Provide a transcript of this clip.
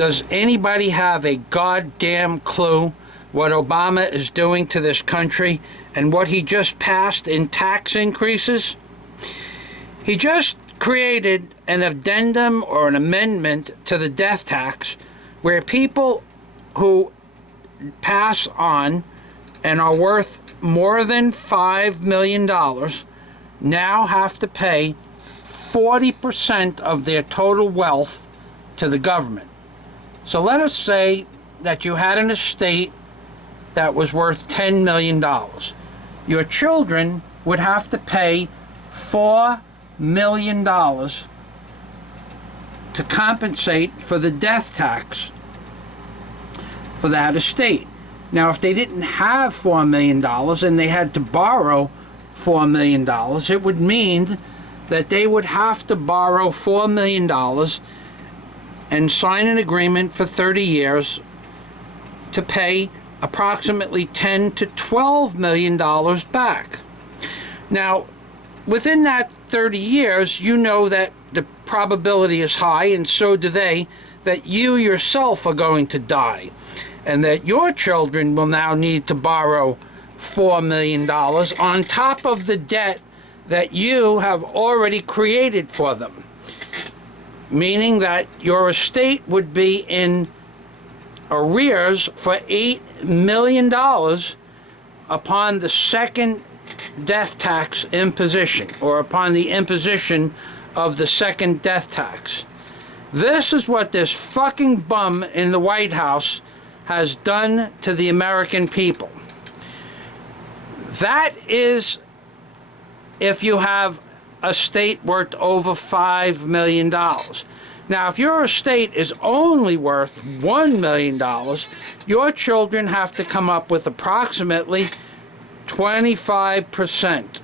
Does anybody have a goddamn clue what Obama is doing to this country and what he just passed in tax increases? He just created an addendum or an amendment to the death tax where people who pass on and are worth more than $5 million now have to pay 40% of their total wealth to the government. So let us say that you had an estate that was worth $10 million. Your children would have to pay $4 million to compensate for the death tax for that estate. Now, if they didn't have $4 million and they had to borrow $4 million, it would mean that they would have to borrow $4 million and sign an agreement for 30 years to pay approximately $10 to $12 million back. Now, within that 30 years, you know that the probability is high, and so do they, that you yourself are going to die, and that your children will now need to borrow $4 million on top of the debt that you have already created for them, meaning that your estate would be in arrears for $8 million upon the second death tax imposition, or upon the imposition of the second death tax. This is what this fucking bum in the White House has done to the American people. That is if you have a estate worth over $5 million. Now, if your estate is only worth $1 million, your children have to come up with approximately 25%